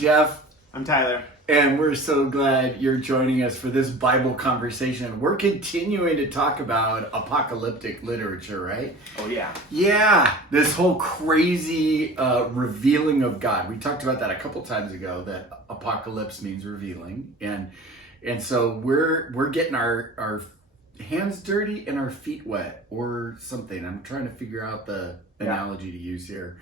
Jeff. I'm Tyler. And we're so glad you're joining us for this Bible conversation. We're continuing to talk about apocalyptic literature, right? Oh, yeah. Yeah, this whole crazy revealing of God. We talked about that a couple times ago, that apocalypse means revealing. And so we're getting our hands dirty and our feet wet or something. I'm trying to figure out the analogy to use here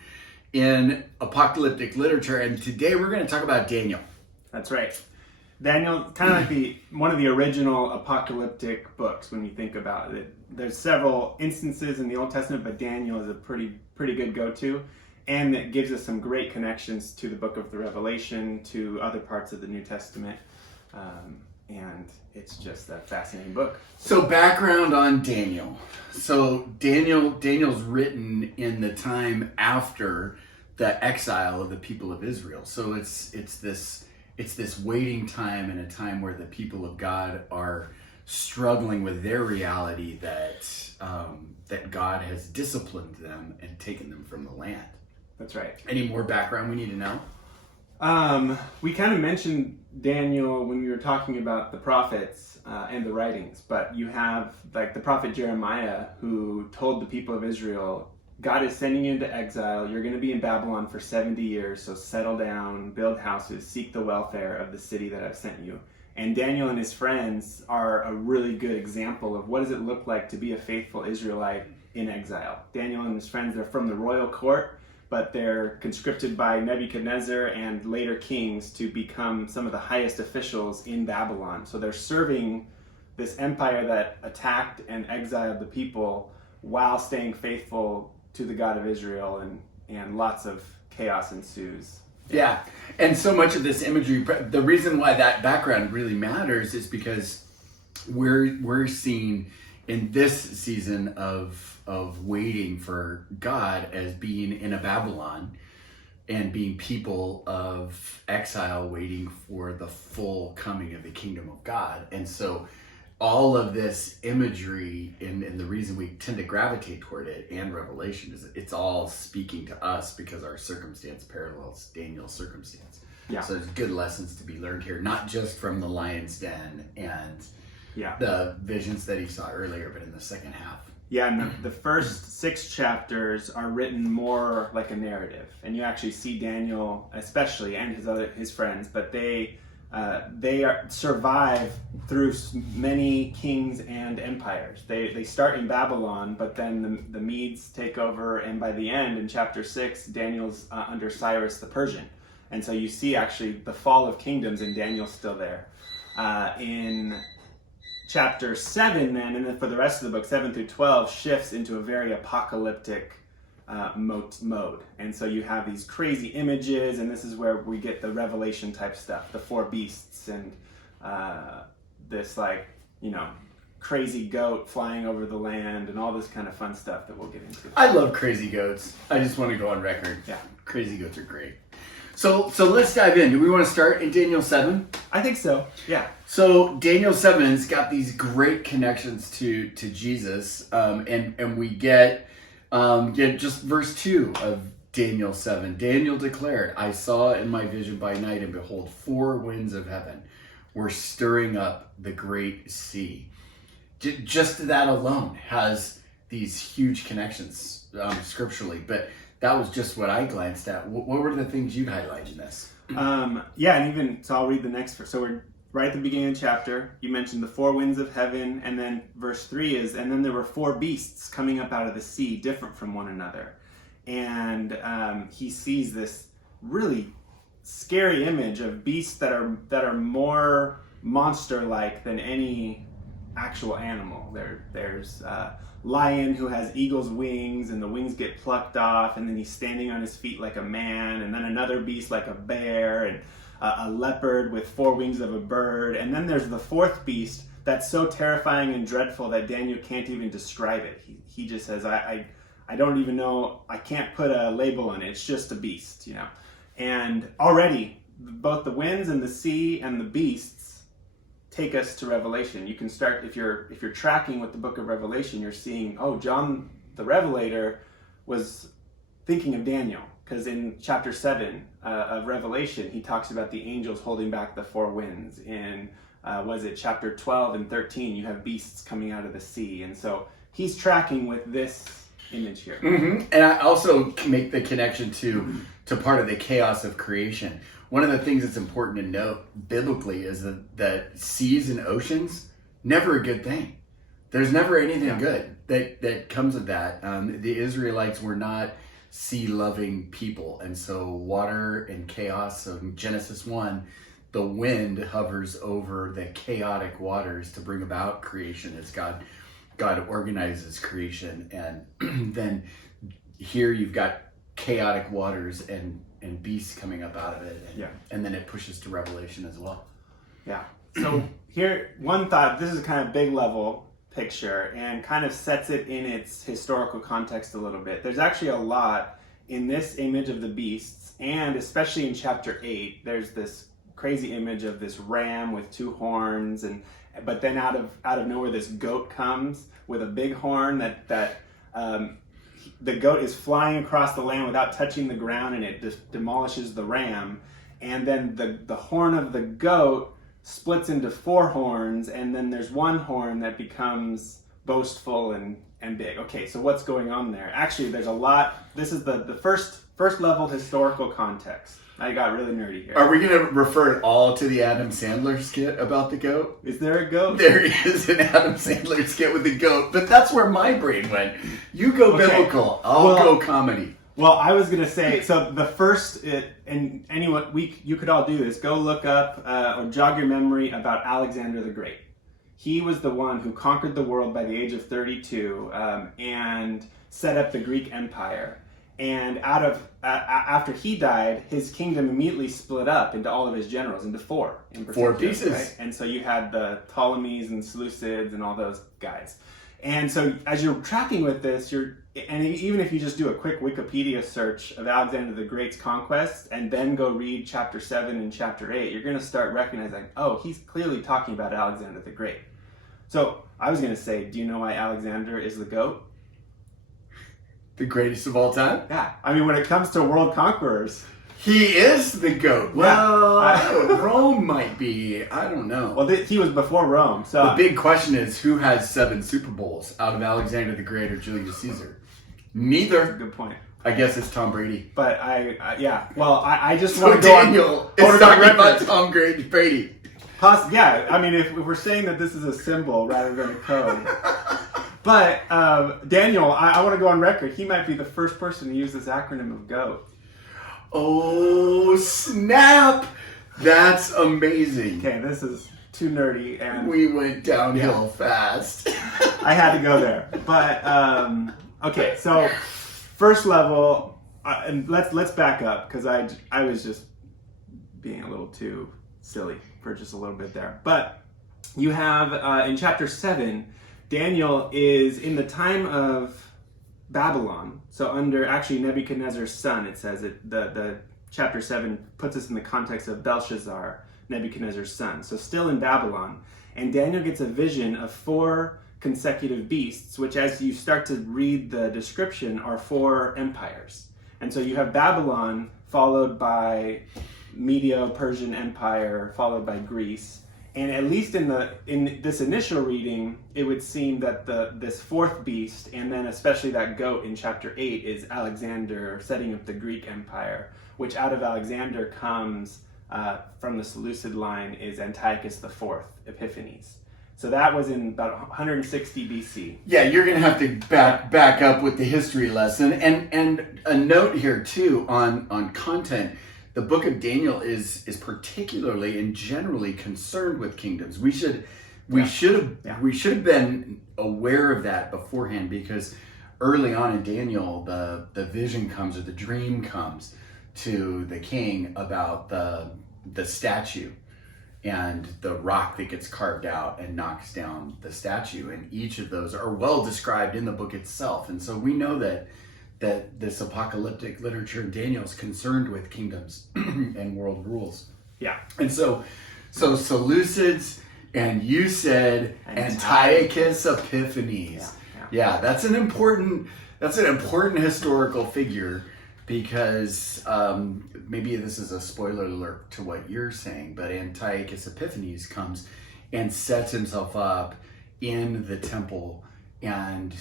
in apocalyptic literature. And today we're going to talk about Daniel. That's right. Daniel, kind of like one of the original apocalyptic books when you think about it. There's several instances in the Old Testament, but Daniel is a pretty good go-to. And it gives us some great connections to the book of the Revelation, to other parts of the New Testament. And it's just a fascinating book. So background on Daniel. So Daniel's written in the time after the exile of the people of Israel. So it's this waiting time and a time where the people of God are struggling with their reality that God has disciplined them and taken them from the land. That's right. Any more background we need to know? We kind of mentioned Daniel when we were talking about the prophets and the writings, but you have like the prophet Jeremiah who told the people of Israel, God is sending you into exile. You're going to be in Babylon for 70 years, so settle down, build houses, seek the welfare of the city that I've sent you. And Daniel and his friends are a really good example of what does it look like to be a faithful Israelite in exile. Daniel and his friends, they're from the royal court, but they're conscripted by Nebuchadnezzar and later kings to become some of the highest officials in Babylon. So they're serving this empire that attacked and exiled the people while staying faithful to the God of Israel, and lots of chaos ensues. Yeah, and so much of this imagery, the reason why that background really matters is because we're seeing in this season of waiting for God as being in a Babylon and being people of exile waiting for the full coming of the kingdom of God. And so all of this imagery and the reason we tend to gravitate toward it and Revelation is it's all speaking to us because our circumstance parallels Daniel's circumstance. Yeah. So there's good lessons to be learned here, not just from the lion's den and the visions that he saw earlier, but in the second half. Yeah, and the first 6 chapters are written more like a narrative, and you actually see Daniel, especially, and his friends, but they survive through many kings and empires. They start in Babylon, but then the Medes take over, and by the end, in chapter 6, Daniel's under Cyrus the Persian. And so you see actually the fall of kingdoms, and Daniel's still there. In chapter 7 then, and then for the rest of the book, 7 through 12, shifts into a very apocalyptic mode. And so you have these crazy images, and this is where we get the Revelation type stuff, the 4 beasts and this crazy goat flying over the land and all this kind of fun stuff that we'll get into. I love crazy goats. I just want to go on record. Yeah. Crazy goats are great. So let's dive in. Do we want to start in Daniel 7? I think so, yeah. So Daniel 7's got these great connections to Jesus, and we get just verse 2 of Daniel 7. Daniel declared, I saw in my vision by night, and behold, 4 winds of heaven were stirring up the great sea. Just that alone has these huge connections scripturally, but that was just what I glanced at. What were the things you'd highlight in this? And even, so I'll read the next verse. So we're right at the beginning of the chapter. You mentioned the 4 winds of heaven, and then verse 3 is, and then there were 4 beasts coming up out of the sea, different from one another. And he sees this really scary image of beasts that are more monster-like than any actual animal. There's lion who has eagle's wings, and the wings get plucked off, and then he's standing on his feet like a man, and then another beast like a bear, and a leopard with 4 wings of a bird. And then there's the 4th beast that's so terrifying and dreadful that Daniel can't even describe it. He just says, I don't even know, I can't put a label on it. It's just a beast, And already, both the winds and the sea and the beasts take us to Revelation. You can start, if you're tracking with the book of Revelation, you're seeing, John the Revelator was thinking of Daniel. because in chapter 7 of Revelation, he talks about the angels holding back the four winds. In, was it chapter 12 and 13, you have beasts coming out of the sea. And so he's tracking with this image here. Mm-hmm. And I also make the connection to part of the chaos of creation. One of the things that's important to note biblically is that seas and oceans, never a good thing. There's never anything good that comes of that. The Israelites were not sea-loving people. And so water and chaos, so in Genesis 1, the wind hovers over the chaotic waters to bring about creation as God organizes creation. And then here you've got chaotic waters and beasts coming up out of it. And then it pushes to Revelation as well. Yeah. So here, one thought, this is kind of big level picture and kind of sets it in its historical context a little bit. There's actually a lot in this image of the beasts, and especially in chapter 8, there's this crazy image of this ram with two horns, but then out of nowhere this goat comes with a big horn that the goat is flying across the land without touching the ground, and it just demolishes the ram. And then the horn of the goat splits into four horns, and then there's one horn that becomes boastful and big. Okay, so what's going on there? Actually, there's a lot. This is the first level historical context. I got really nerdy here. Are we going to refer it all to the Adam Sandler skit about the goat? Is there a goat? There is an Adam Sandler skit with the goat, but that's where my brain went. You go biblical, I'll go comedy. Well, I was going to say, so the first, and anyone, you could all do this, go look up or jog your memory about Alexander the Great. He was the one who conquered the world by the age of 32 and set up the Greek Empire. And after he died, his kingdom immediately split up into all of his generals, into four in particular. 4 pieces. Right? And so you had the Ptolemies and Seleucids and all those guys. And so as you're tracking with this, and even if you just do a quick Wikipedia search of Alexander the Great's conquests and then go read chapter 7 and chapter 8, you're going to start recognizing, oh, he's clearly talking about Alexander the Great. So I was going to say, do you know why Alexander is the goat? The greatest of all time? Yeah. I mean, when it comes to world conquerors, he is the goat. Well, Rome might be. I don't know. Well, he was before Rome. So the big question is, who has 7 Super Bowls out of Alexander the Great or Julius Caesar? Neither. That's a good point. I guess it's Tom Brady. But I just So want to go Daniel is talking about Tom Brady. Yeah, I mean, if we're saying that this is a symbol rather than a code. But Daniel, I want to go on record. He might be the first person to use this acronym of GOAT. Oh, snap! That's amazing. Okay, this is too nerdy, and we went downhill fast. I had to go there. But okay, so first level, and let's back up because I was just being a little too silly for just a little bit there. But you have in chapter 7, Daniel is in the time of Babylon. So under actually Nebuchadnezzar's son, it says the chapter 7 puts us in the context of Belshazzar, Nebuchadnezzar's son. So still in Babylon. And Daniel gets a vision of 4 consecutive beasts, which as you start to read the description are 4 empires. And so you have Babylon followed by Medo-Persian Empire, followed by Greece. And at least in this initial reading, it would seem that this 4th beast, and then especially that goat in chapter 8, is Alexander setting up the Greek Empire, which out of Alexander comes from the Seleucid line is Antiochus IV, Epiphanes. So that was in about 160 BC. Yeah, you're going to have to back up with the history lesson. And a note here too on content. The book of Daniel is particularly and generally concerned with kingdoms. We should have been aware of that beforehand, because early on in Daniel, the vision comes, or the dream comes to the king about the statue and the rock that gets carved out and knocks down the statue. And each of those are well described in the book itself. And so we know that this apocalyptic literature in Daniel is concerned with kingdoms and world rules. Yeah. And so Seleucids, and you said Antiochus Epiphanes. Yeah. That's an important historical figure. because maybe this is a spoiler alert to what you're saying, but Antiochus Epiphanes comes and sets himself up in the temple and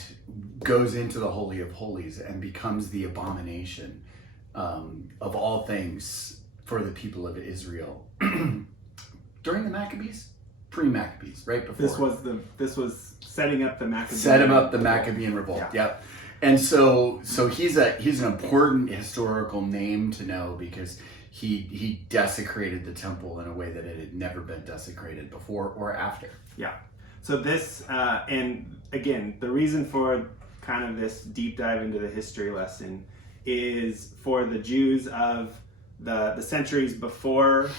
goes into the Holy of Holies and becomes the abomination of all things for the people of Israel. During the Maccabees? Pre-Maccabees, right before. This was setting up the Maccabees. Set him up the Maccabean revolt. Yeah. Yep. And so he's an important historical name to know because he desecrated the temple in a way that it had never been desecrated before or after. Yeah. So this, and again, the reason for kind of this deep dive into the history lesson is for the Jews of the centuries before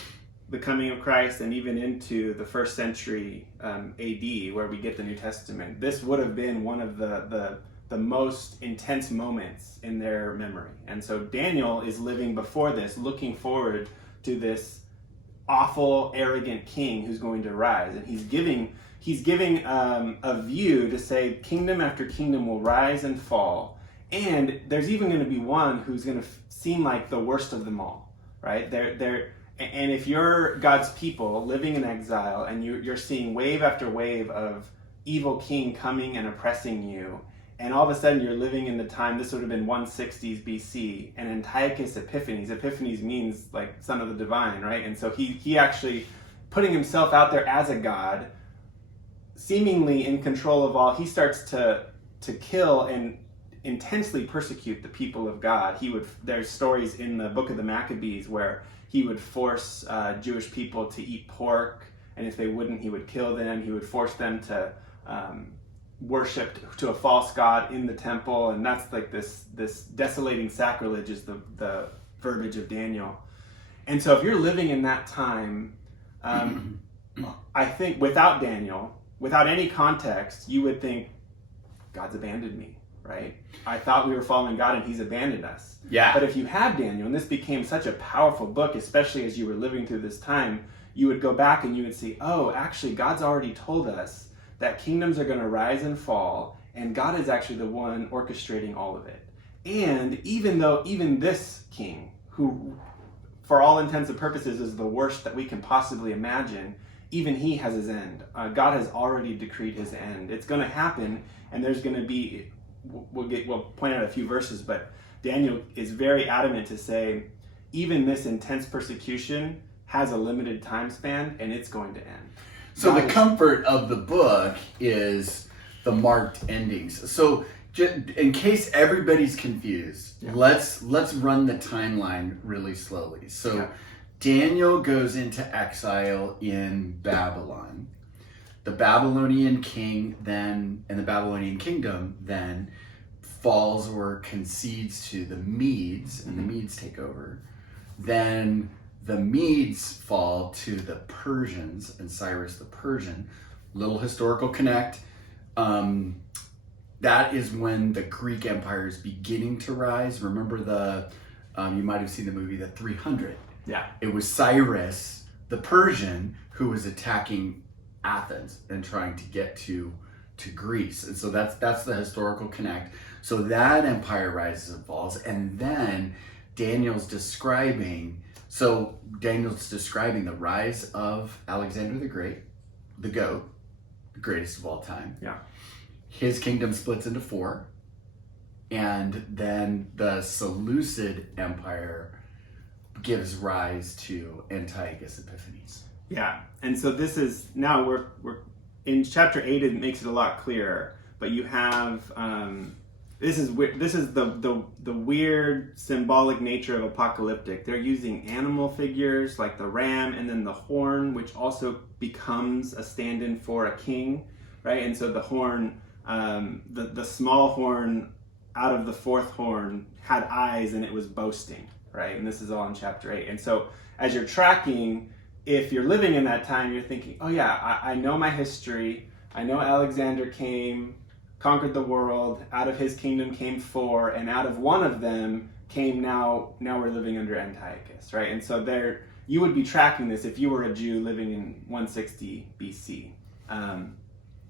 the coming of Christ and even into the first century AD, where we get the New Testament. This would have been one of the most intense moments in their memory. And so Daniel is living before this, looking forward to this awful, arrogant king who's going to rise. And he's giving a view to say kingdom after kingdom will rise and fall. And there's even going to be one who's going to seem like the worst of them all, right? And if you're God's people living in exile and you're seeing wave after wave of evil king coming and oppressing you, and all of a sudden you're living in the time, this would have been 160s BC, and Antiochus Epiphanes means like son of the divine, right? And so he actually putting himself out there as a god, seemingly in control of all, he starts to kill and intensely persecute the people of God. There's stories in the book of the Maccabees where he would force Jewish people to eat pork, and if they wouldn't, he would kill them. He would force them to worship to a false god in the temple, and that's like this desolating sacrilege is the verbiage of Daniel. And so if you're living in that time, I think without Daniel, without any context, you would think God's abandoned me, right? I thought we were following God and he's abandoned us. Yeah. But if you have Daniel, and this became such a powerful book, especially as you were living through this time, you would go back and you would see, oh, actually God's already told us that kingdoms are going to rise and fall, and God is actually the one orchestrating all of it. And even this king, who for all intents and purposes is the worst that we can possibly imagine, even he has his end. God has already decreed his end. It's going to happen, and there's going to be, we'll point out a few verses, but Daniel is very adamant to say, even this intense persecution has a limited time span, and it's going to end. So the comfort of the book is the marked endings. So in case everybody's confused, let's run the timeline really slowly. So Daniel goes into exile in Babylon. The Babylonian king then, and the Babylonian kingdom then falls or concedes to the Medes, and the Medes take over. Then the Medes fall to the Persians and Cyrus the Persian. Little historical connect. That is when the Greek Empire is beginning to rise. Remember you might have seen the movie The 300. Yeah. It was Cyrus the Persian who was attacking Athens and trying to get to Greece. And so that's the historical connect. So that empire rises and falls. And then Daniel's describing the rise of Alexander the Great, the GOAT, the greatest of all time. Yeah. His kingdom splits into 4. And then the Seleucid Empire gives rise to Antiochus Epiphanes. Yeah. And so this is, now we're in chapter 8, it makes it a lot clearer, but you have this is the weird symbolic nature of apocalyptic. They're using animal figures like the ram and then the horn, which also becomes a stand-in for a king, right? And so the horn, the small horn out of the 4th horn had eyes and it was boasting, right? And this is all in chapter 8. And so as you're tracking, if you're living in that time, you're thinking, oh yeah, I know my history. I know Alexander came, conquered the world. Out of his kingdom came 4, and out of one of them came now we're living under Antiochus, right? And so there, you would be tracking this if you were a Jew living in 160 BC.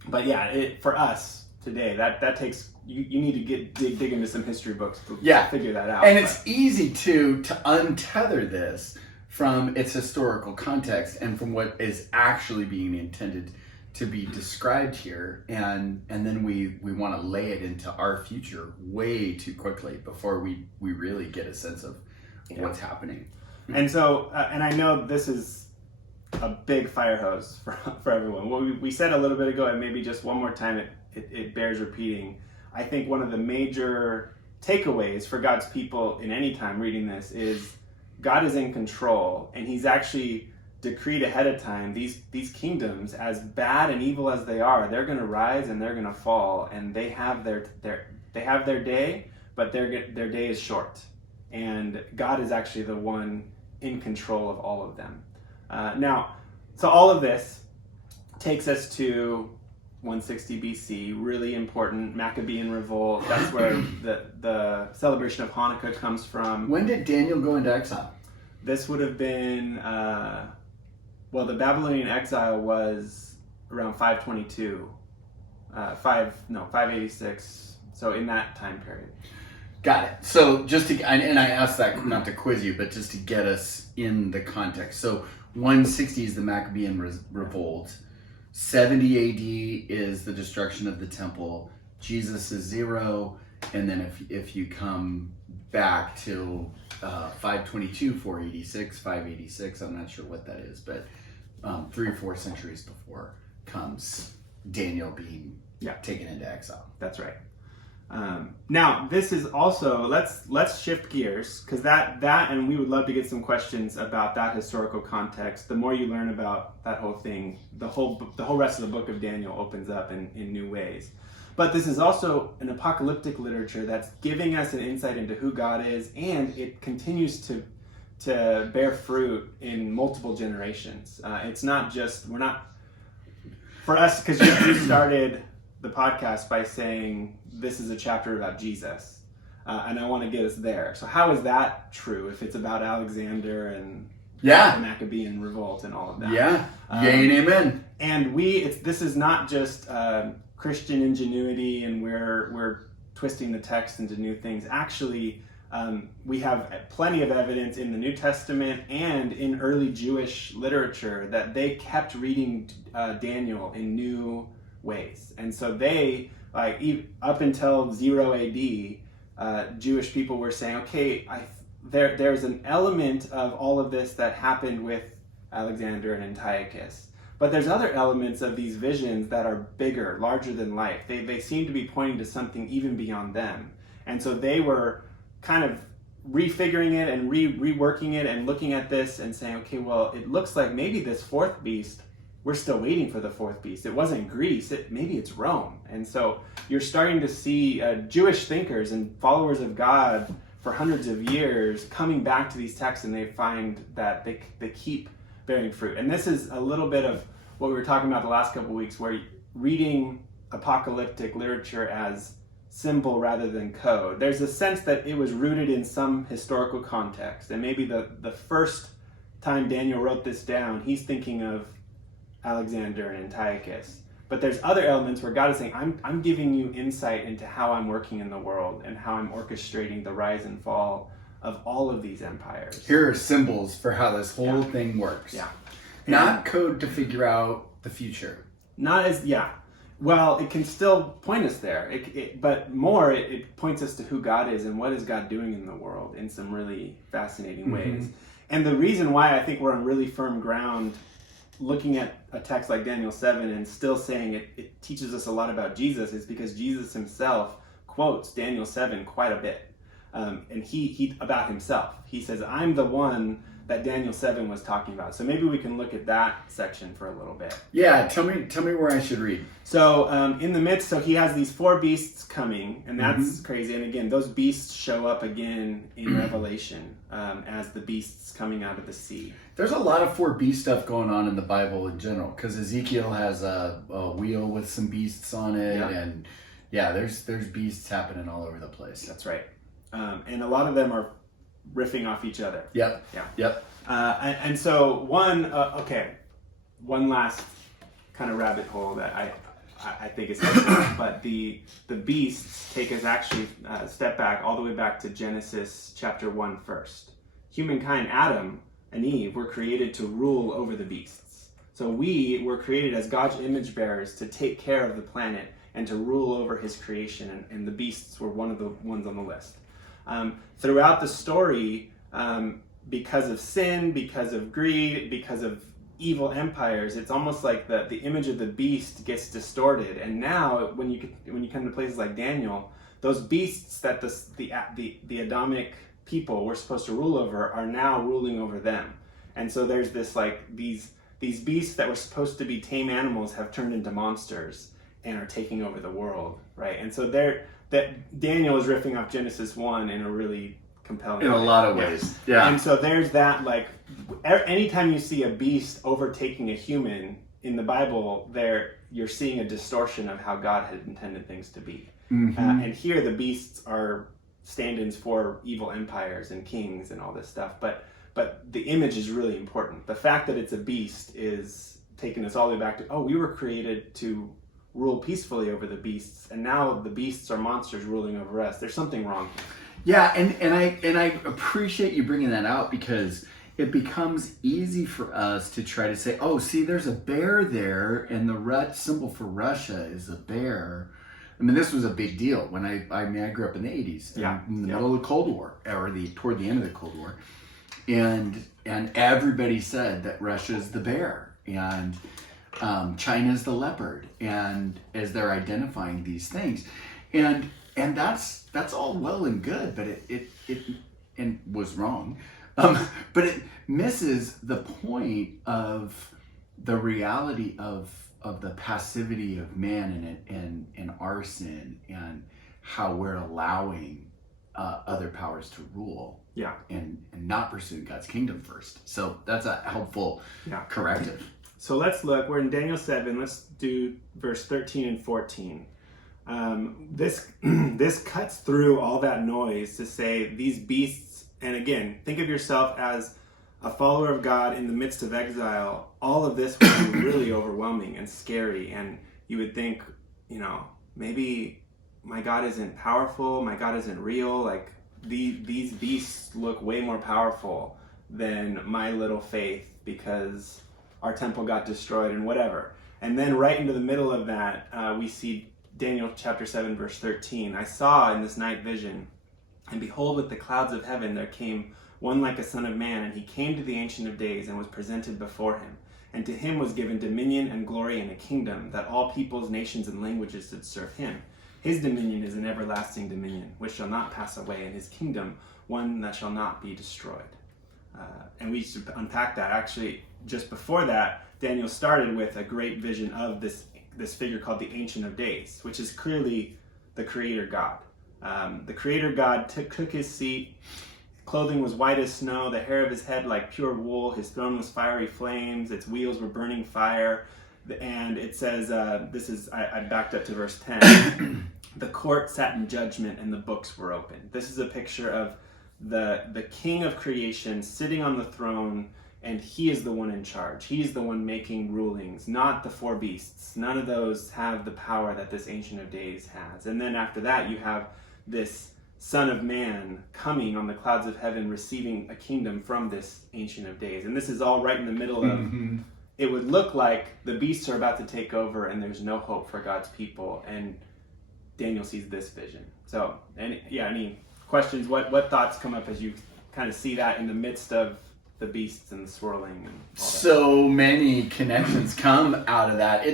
But yeah, for us, today. That takes you need to dig into some history books to figure that out. And it's easy to untether this from its historical context and from what is actually being intended to be described here, and then we want to lay it into our future way too quickly before we really get a sense of what's happening. And so, and I know this is a big fire hose for everyone. What we said a little bit ago, and maybe just one more time, it bears repeating. I think one of the major takeaways for God's people in any time reading this is God is in control, and He's actually decreed ahead of time these kingdoms, as bad and evil as they are, they're going to rise and they're going to fall, and they have their day, but their day is short, and God is actually the one in control of all of them. Now, so all of this takes us to 160 BC, really important Maccabean revolt. That's where the celebration of Hanukkah comes from. When did Daniel go into exile? This would have been the Babylonian exile was around 522, 586. So in that time period. Got it. So and I asked that not to quiz you, but just to get us in the context. So 160 is the Maccabean revolt. 70 AD is the destruction of the temple. Jesus is 0, and then if you come back to 522, 486, 586, I'm not sure what that is, but 3 or 4 centuries before comes Daniel being taken into exile. That's right. Now, this is also, let's shift gears, because that and we would love to get some questions about that historical context. The more you learn about that whole thing, the whole rest of the book of Daniel opens up in new ways. But this is also an apocalyptic literature that's giving us an insight into who God is, and it continues to bear fruit in multiple generations. It's not just, for us, because you started the podcast by saying this is a chapter about Jesus, and I want to get us there. So how is that true if it's about Alexander and the Maccabean revolt and all of that? Yeah, yay and amen. And this is not just Christian ingenuity and we're twisting the text into new things. Actually, we have plenty of evidence in the New Testament and in early Jewish literature that they kept reading Daniel in new ways. And so they, up until 0 AD, Jewish people were saying, okay, there's an element of all of this that happened with Alexander and Antiochus. But there's other elements of these visions that are bigger, larger than life. They seem to be pointing to something even beyond them. And so they were kind of refiguring it and reworking it and looking at this and saying, okay, well, it looks like maybe this fourth beast, we're still waiting for the fourth beast. It wasn't Greece, maybe it's Rome. And so you're starting to see Jewish thinkers and followers of God for hundreds of years coming back to these texts, and they find that they keep bearing fruit. And this is a little bit of what we were talking about the last couple of weeks, where reading apocalyptic literature as symbol rather than code. There's a sense that it was rooted in some historical context, and maybe the first time Daniel wrote this down, he's thinking of Alexander and Antiochus. But there's other elements where God is saying, I'm giving you insight into how I'm working in the world and how I'm orchestrating the rise and fall of all of these empires. Here are symbols for how this whole thing works. Yeah. Not code to figure out the future. Well, it can still point us there, but more, it points us to who God is and what is God doing in the world in some really fascinating ways. And the reason why I think we're on really firm ground looking at a text like Daniel 7 and still saying it teaches us a lot about Jesus is because Jesus himself quotes Daniel 7 quite a bit. And he about himself. He says, I'm the one that Daniel 7 was talking about. So maybe we can look at that section for a little bit. Yeah, tell me where I should read. So in the midst, so he has these 4 beasts coming, and that's crazy. And again, those beasts show up again in Revelation as the beasts coming out of the sea. There's a lot of 4B stuff going on in the Bible in general, because Ezekiel has a wheel with some beasts on it, and there's beasts happening all over the place. That's right. And a lot of them are riffing off each other. Yep. And so one last kind of rabbit hole that I think is excellent. But the beasts take us actually a step back, all the way back to Genesis chapter 1 first. Humankind, Adam and Eve, were created to rule over the beasts. So we were created as God's image bearers to take care of the planet and to rule over his creation, and the beasts were one of the ones on the list. Throughout the story, because of sin, because of greed, because of evil empires, it's almost like the image of the beast gets distorted. And now, when you come to places like Daniel, those beasts that the Adamic people were supposed to rule over are now ruling over them. And so there's this these beasts that were supposed to be tame animals have turned into monsters and are taking over the world, right? And so that Daniel is riffing off Genesis 1 in a really compelling way. In a lot of ways, yeah. And so there's that, anytime you see a beast overtaking a human in the Bible, you're seeing a distortion of how God had intended things to be. Mm-hmm. And here the beasts are stand-ins for evil empires and kings and all this stuff, but the image is really important. The fact that it's a beast is taking us all the way back to, we were created to rule peacefully over the beasts, and now the beasts are monsters ruling over us. There's something wrong. Yeah, and I appreciate you bringing that out, because it becomes easy for us to try to say, see, there's a bear there, and the symbol for Russia is a bear. I mean, this was a big deal when I grew up in the 80s, in the middle of the Cold War, or toward the end of the Cold War, and everybody said that Russia's the bear, and China's the leopard, and as they're identifying these things, and that's all well and good, but it was wrong, but it misses the point of the reality of the passivity of man and our sin, and how we're allowing other powers to rule, and not pursuing God's kingdom first. So that's a helpful corrective. So let's look. We're in Daniel 7. Let's do verse 13 and 14. This cuts through all that noise to say these beasts, and again, think of yourself as a follower of God in the midst of exile. All of this would be really overwhelming and scary, and you would think, maybe my God isn't powerful, my God isn't real, these beasts look way more powerful than my little faith, because our temple got destroyed and whatever. And then right into the middle of that, we see Daniel chapter 7, verse 13. I saw in this night vision, and behold, with the clouds of heaven there came one like a son of man, and he came to the Ancient of Days and was presented before him. And to him was given dominion and glory and a kingdom, that all peoples, nations, and languages should serve him. His dominion is an everlasting dominion, which shall not pass away, and his kingdom one that shall not be destroyed. And we should unpack that. Actually, just before that, Daniel started with a great vision of this figure called the Ancient of Days, which is clearly the Creator God. The Creator God took his seat. Clothing was white as snow, the hair of his head like pure wool. His throne was fiery flames, its wheels were burning fire. And it says, I backed up to verse 10. The court sat in judgment and the books were open. This is a picture of the king of creation sitting on the throne, and he is the one in charge. He's the one making rulings, not the four beasts. None of those have the power that this Ancient of Days has. And then after that, you have this Son of Man coming on the clouds of heaven, receiving a kingdom from this Ancient of Days. And this is all right in the middle of, it would look like the beasts are about to take over and there's no hope for God's people. And Daniel sees this vision. So, any questions? What thoughts come up as you kind of see that in the midst of the beasts and the swirling and all that? So many connections come out of that.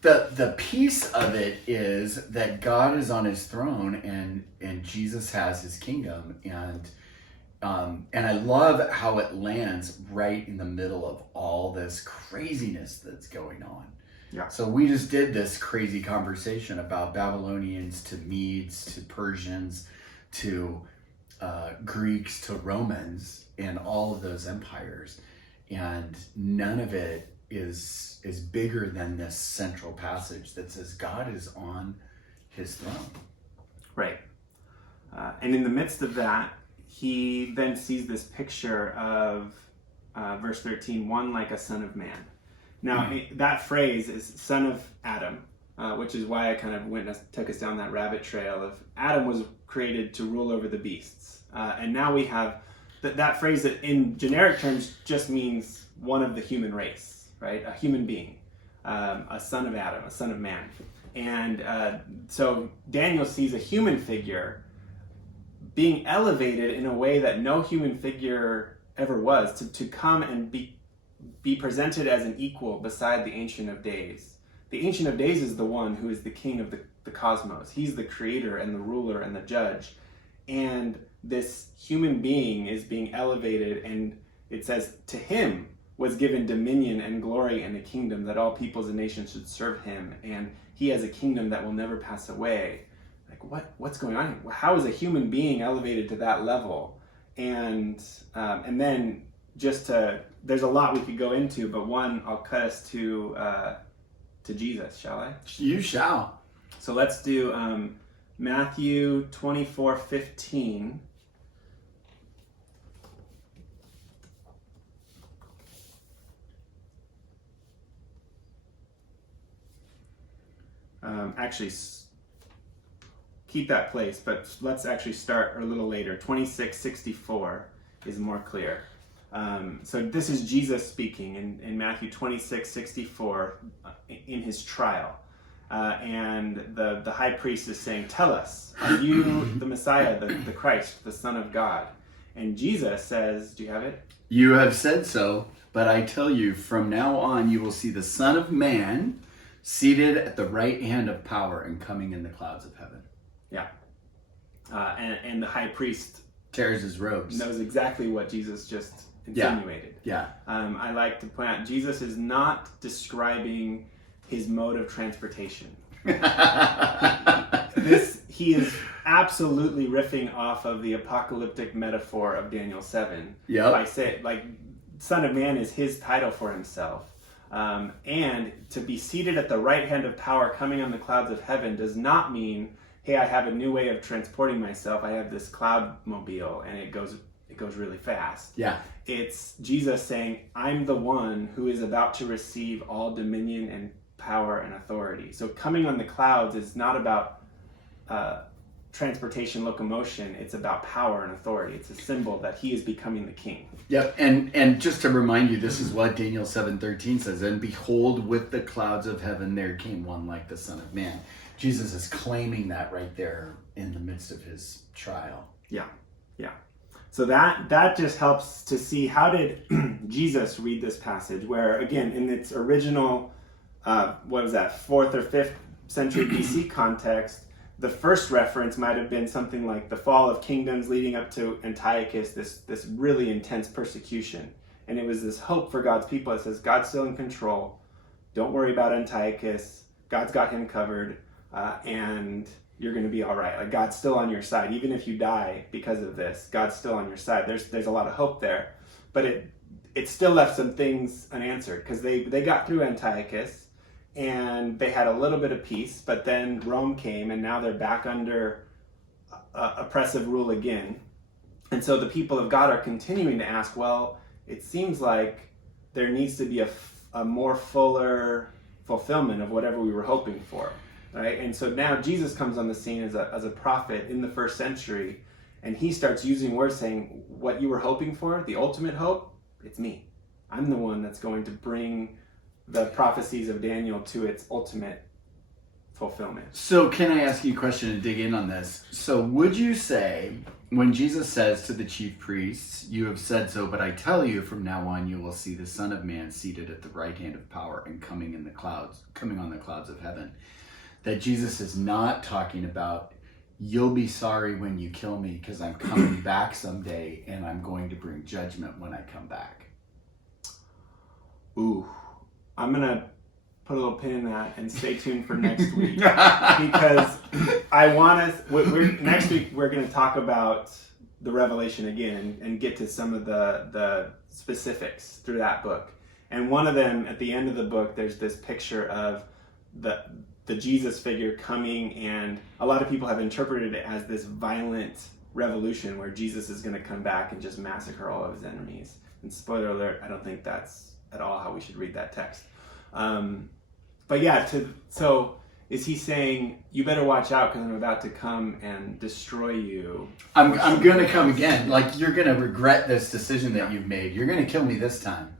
The piece of it is that God is on his throne and Jesus has his kingdom, and I love how it lands right in the middle of all this craziness that's going on. Yeah. So we just did this crazy conversation about Babylonians to Medes to Persians to Greeks to Romans and all of those empires, and none of it is bigger than this central passage that says God is on his throne. Right. And in the midst of that, he then sees this picture of verse 13, one like a son of man. Now, that phrase is son of Adam, which is why I kind of took us down that rabbit trail of Adam was created to rule over the beasts. And now we have that phrase that in generic terms just means one of the human race, right? A human being, a son of Adam, a son of man. And so Daniel sees a human figure being elevated in a way that no human figure ever was, to come and be presented as an equal beside the Ancient of Days. The Ancient of Days is the one who is the king of the cosmos. He's the creator and the ruler and the judge. And this human being is being elevated, and it says, to him was given dominion and glory and a kingdom that all peoples and nations should serve him. And he has a kingdom that will never pass away. Like, what's going on here? How is a human being elevated to that level? And then there's a lot we could go into, but one, I'll cut us to Jesus, shall I? You shall. So let's do Matthew 24:15. Actually, keep that place, but let's actually start a little later. 26:64 is more clear. So this is Jesus speaking in Matthew 26:64 in his trial. And the high priest is saying, tell us, are you the Messiah, the Christ, the Son of God? And Jesus says, do you have it? You have said so, but I tell you, from now on you will see the Son of Man seated at the right hand of power and coming in the clouds of heaven. Yeah. And the high priest tears his robes. Knows exactly what Jesus just insinuated. Yeah. I like to point out, Jesus is not describing his mode of transportation. He is absolutely riffing off of the apocalyptic metaphor of Daniel 7. Yeah. By saying, Son of Man is his title for himself. And to be seated at the right hand of power coming on the clouds of heaven does not mean, hey, I have a new way of transporting myself. I have this cloud mobile and it goes really fast. Yeah. It's Jesus saying, I'm the one who is about to receive all dominion and power and authority. So coming on the clouds is not about transportation, locomotion. It's about power and authority. It's a symbol that he is becoming the king. Yep. And just to remind you, this is what Daniel 7:13 says. And behold, with the clouds of heaven, there came one like the Son of Man. Jesus is claiming that right there in the midst of his trial. Yeah. Yeah. So that just helps to see, how did Jesus read this passage, where, again, in its original, 4th or 5th century BC context, the first reference might have been something like the fall of kingdoms leading up to Antiochus, this really intense persecution. And it was this hope for God's people that says, God's still in control. Don't worry about Antiochus. God's got him covered. And you're going to be all right. Like, God's still on your side. Even if you die because of this, God's still on your side. There's a lot of hope there. But it still left some things unanswered, because they got through Antiochus and they had a little bit of peace, but then Rome came and now they're back under oppressive rule again. And so the people of God are continuing to ask, well, it seems like there needs to be a more fuller fulfillment of whatever we were hoping for. Right? And so now Jesus comes on the scene as a prophet in the first century, and he starts using words saying, what you were hoping for, the ultimate hope, it's me. I'm the one that's going to bring the prophecies of Daniel to its ultimate fulfillment. So can I ask you a question and dig in on this? So would you say, when Jesus says to the chief priests, you have said so, but I tell you, from now on you will see the Son of Man seated at the right hand of power and coming on the clouds of heaven, that Jesus is not talking about, you'll be sorry when you kill me because I'm coming back someday and I'm going to bring judgment when I come back? Ooh, I'm going to put a little pin in that and stay tuned for next week, because I want us, next week we're going to talk about the Revelation again and get to some of the specifics through that book. And one of them, at the end of the book, there's this picture of the Jesus figure coming, and a lot of people have interpreted it as this violent revolution where Jesus is going to come back and just massacre all of his enemies. And spoiler alert, I don't think that's at all how we should read that text. But yeah, so is he saying, you better watch out because I'm about to come and destroy you? I'm going to come again. Like, you're going to regret this decision that you've made. You're going to kill me this time.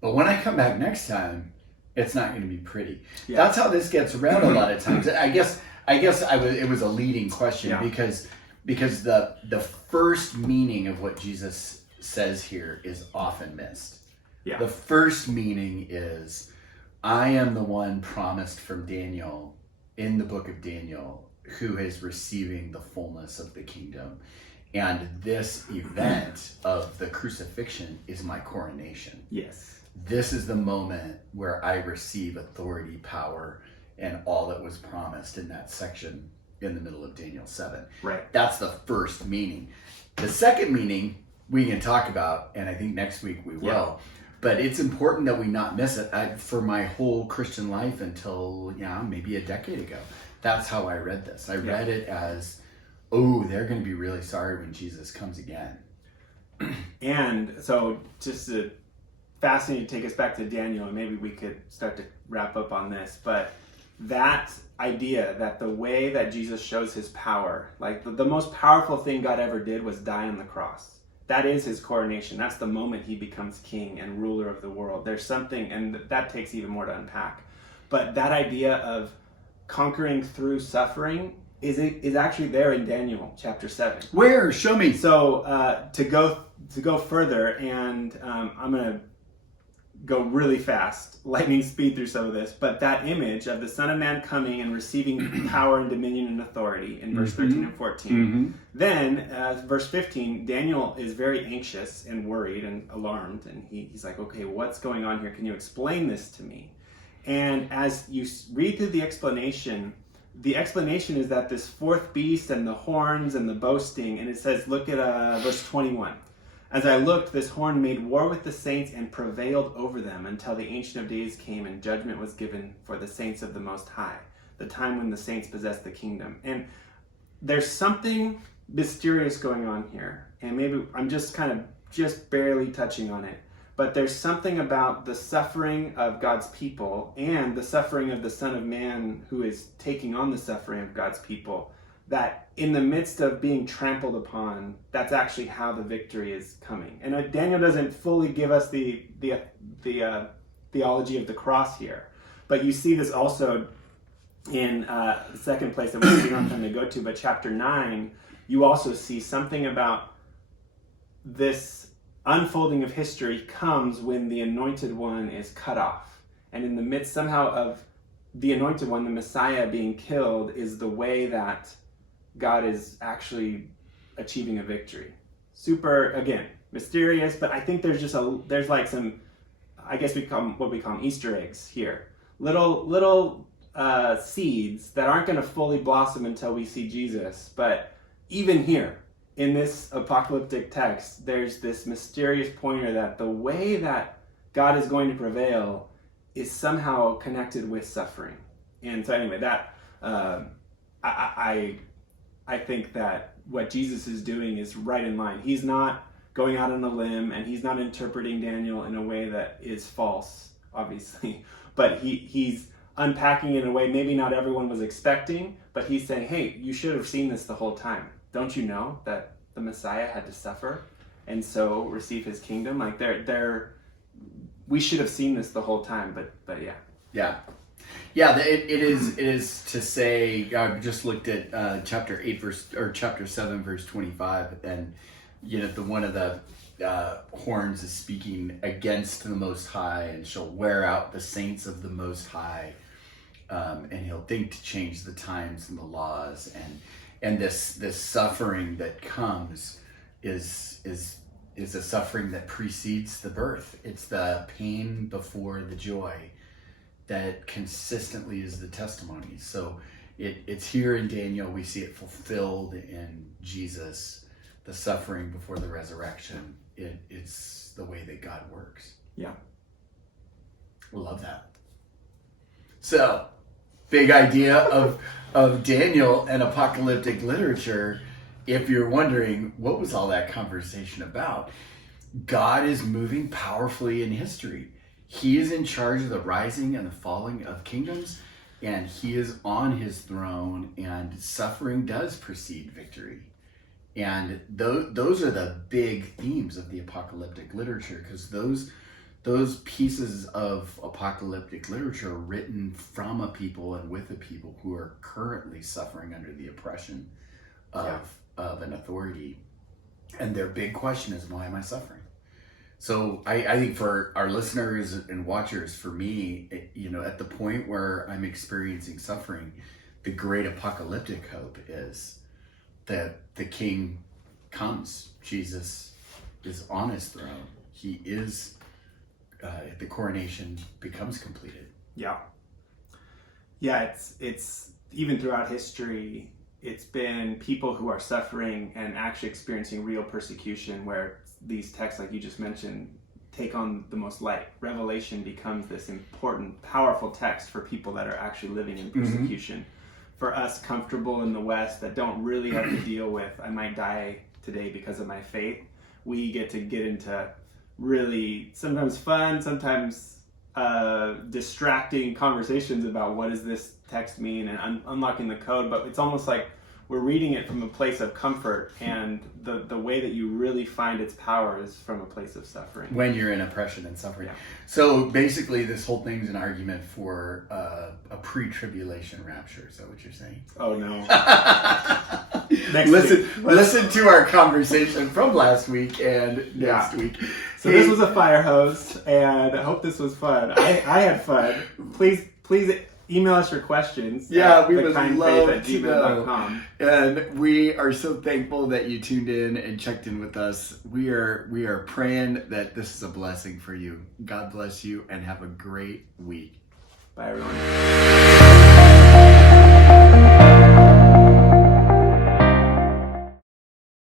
But when I come back next time, it's not going to be pretty. Yeah. That's how this gets around a lot of times. I guess it was a leading question because the first meaning of what Jesus says here is often missed. Yeah. The first meaning is, I am the one promised from Daniel in the book of Daniel who is receiving the fullness of the kingdom. And this event of the crucifixion is my coronation. Yes. This is the moment where I receive authority, power, and all that was promised in that section in the middle of Daniel 7. Right. That's the first meaning. The second meaning we can talk about, and I think next week we will. But it's important that we not miss it. For my whole Christian life until maybe a decade ago, that's how I read this. I read it as, they're going to be really sorry when Jesus comes again. And so just fascinating to take us back to Daniel, and maybe we could start to wrap up on this, but that idea that the way that Jesus shows his power, like the most powerful thing God ever did was die on the cross. That is his coronation. That's the moment he becomes king and ruler of the world. There's something, and that takes even more to unpack. But that idea of conquering through suffering is actually there in Daniel chapter 7. Where? Show me. So to go further, and I'm gonna go really fast, lightning speed through some of this, but that image of the Son of Man coming and receiving power and dominion and authority in verse 13 and 14. Then, verse 15, Daniel is very anxious and worried and alarmed, and he's like, okay, what's going on here? Can you explain this to me? And as you read through the explanation is that this fourth beast and the horns and the boasting, and it says, look at verse 21. As I looked, this horn made war with the saints and prevailed over them until the Ancient of Days came and judgment was given for the saints of the Most High, the time when the saints possessed the kingdom. And there's something mysterious going on here, and maybe I'm just barely touching on it, but there's something about the suffering of God's people and the suffering of the Son of Man who is taking on the suffering of God's people, that in the midst of being trampled upon, that's actually how the victory is coming. And Daniel doesn't fully give us the theology of the cross here, but you see this also in the second place that we're not going to go to, but chapter 9, you also see something about this unfolding of history comes when the Anointed One is cut off. And in the midst somehow of the Anointed One, the Messiah, being killed is the way that God is actually achieving a victory. Super, again, mysterious, but I think there's like some, I guess we call them Easter eggs here. Little seeds that aren't going to fully blossom until we see Jesus. But even here, in this apocalyptic text, there's this mysterious pointer that the way that God is going to prevail is somehow connected with suffering. And so anyway, that I think that what Jesus is doing is right in line. He's not going out on a limb, and he's not interpreting Daniel in a way that is false, obviously, but he's unpacking it in a way maybe not everyone was expecting, but he's saying, hey, you should have seen this the whole time. Don't you know that the Messiah had to suffer and so receive his kingdom? Like we should have seen this the whole time, but yeah. Yeah, it is to say. I just looked at chapter 7 verse 25, and one of the horns is speaking against the Most High, and shall wear out the saints of the Most High, and he'll think to change the times and the laws, and this suffering that comes is a suffering that precedes the birth. It's the pain before the joy that consistently is the testimony. So it's here in Daniel. We see it fulfilled in Jesus, the suffering before the resurrection. It's the way that God works. Yeah. Love that. So, big idea of Daniel and apocalyptic literature. If you're wondering, what was all that conversation about? God is moving powerfully in history. He is in charge of the rising and the falling of kingdoms, and he is on his throne, and suffering does precede victory. And those are the big themes of the apocalyptic literature, because those pieces of apocalyptic literature are written from a people and with a people who are currently suffering under the oppression of an authority. And their big question is, why am I suffering? So I think for our listeners and watchers, for me, at the point where I'm experiencing suffering, the great apocalyptic hope is that the King comes. Jesus is on his throne. He is, the coronation becomes completed. Yeah. Yeah, it's even throughout history, it's been people who are suffering and actually experiencing real persecution, where these texts, like you just mentioned, take on the most light. Revelation becomes this important, powerful text for people that are actually living in persecution. For us comfortable in the West that don't really have to deal with, I might die today because of my faith, we get into really sometimes fun, sometimes distracting conversations about what does this text mean, and unlocking the code. But it's almost like we're reading it from a place of comfort, and the way that you really find its power is from a place of suffering. When you're in oppression and suffering. Yeah. So basically this whole thing's an argument for a pre-tribulation rapture. Is that what you're saying? Oh no. Listen to our conversation from last week and next week. So this was a fire hose, and I hope this was fun. I had fun. Please email us your questions. Yeah, we would love to gmail.com. know. And we are so thankful that you tuned in and checked in with us. We are praying that this is a blessing for you. God bless you, and have a great week. Bye, everyone.